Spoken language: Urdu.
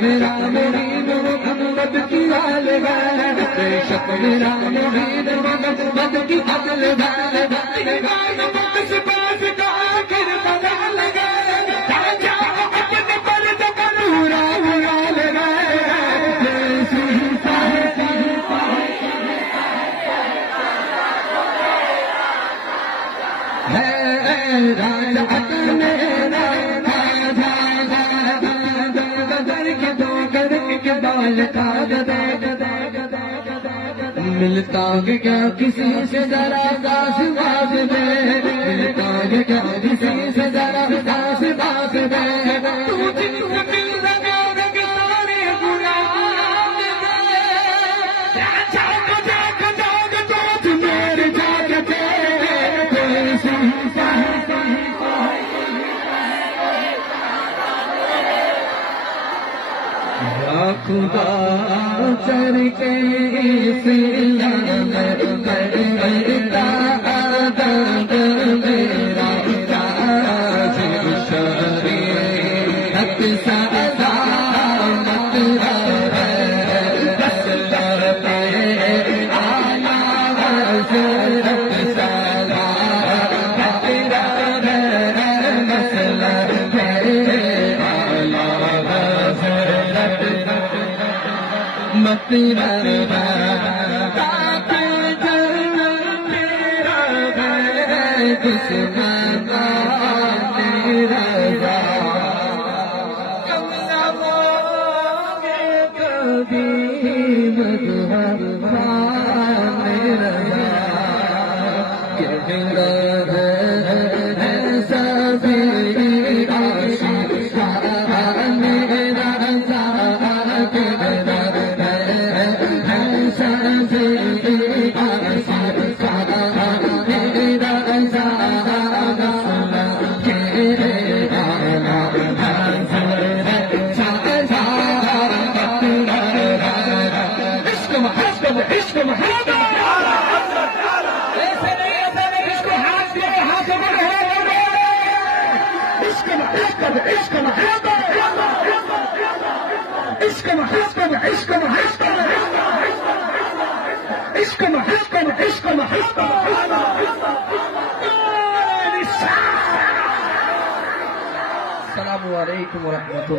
میرا مرید محمد کی آل ہے، بے شک میرا مرید محمد کی عقل ہے، ایمان مقدس پاس کا آخر بنا لگا، راجا اپنے پرد کا نورا بنا لگا، راجا اپنے ملتا ہے کیا کسی سے ذرا داس باز دے، ملتا ہے کیا کسی سے ذرا داس باز دے، تو جن کو دل لگا رکھ سارے گناہ دے، جاگ جاگ جاگ تو میرے جاگتے خدا چر کے سینا میں کرتا عدد میرا راز شریعت سلامت رہے، بس لبے آیا حضرت سلامت رہے، بس لبے مت رہا تاکہ جنت میرا ہے، دشمن تیرا کم نہ ہوگے کبھی مذہب میرا سبھی عاشق میرا السلام علیکم ورحمۃ اللہ.